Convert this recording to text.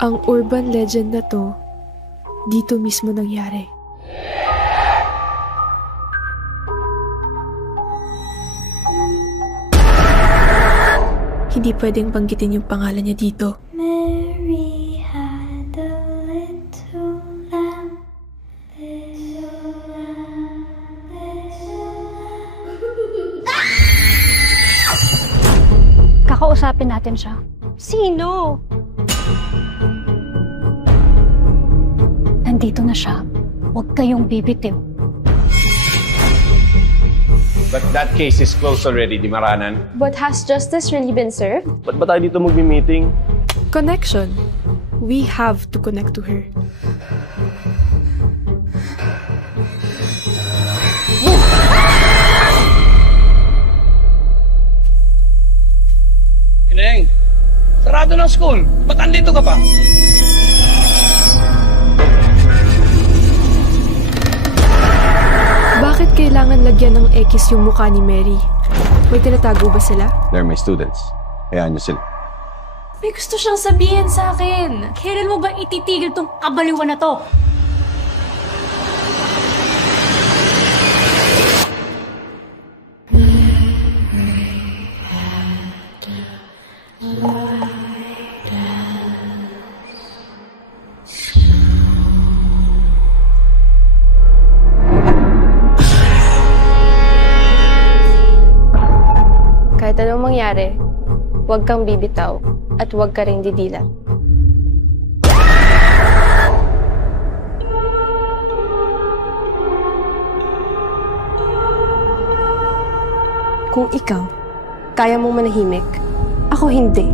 Ang urban legend na to, dito mismo nangyari. Hindi pwedeng banggitin yung pangalan niya dito. Mary had a little lamb, little lamb, little lamb. Kakausapin natin siya. Sino? Nandito na siya. Huwag kayong bibitiw. But that case is closed already, Di Maranan. But has justice really been served? Ba't ba tayo dito magmi-meeting? Connection. We have to connect to her. Ineng, sarado ng school. Ba't andito ka pa? Bakit kailangan lagyan ng X yung mukha ni Mary? May tinatago ba sila? They're my students. Hayaan niyo sila. May gusto siyang sabihin sa akin. Kailan mo ba ititigil tong kabaliwan na to? Kahit anong mangyari, huwag kang bibitaw at huwag ka rin didilat. Kung ikaw, kaya mong manahimik, ako hindi.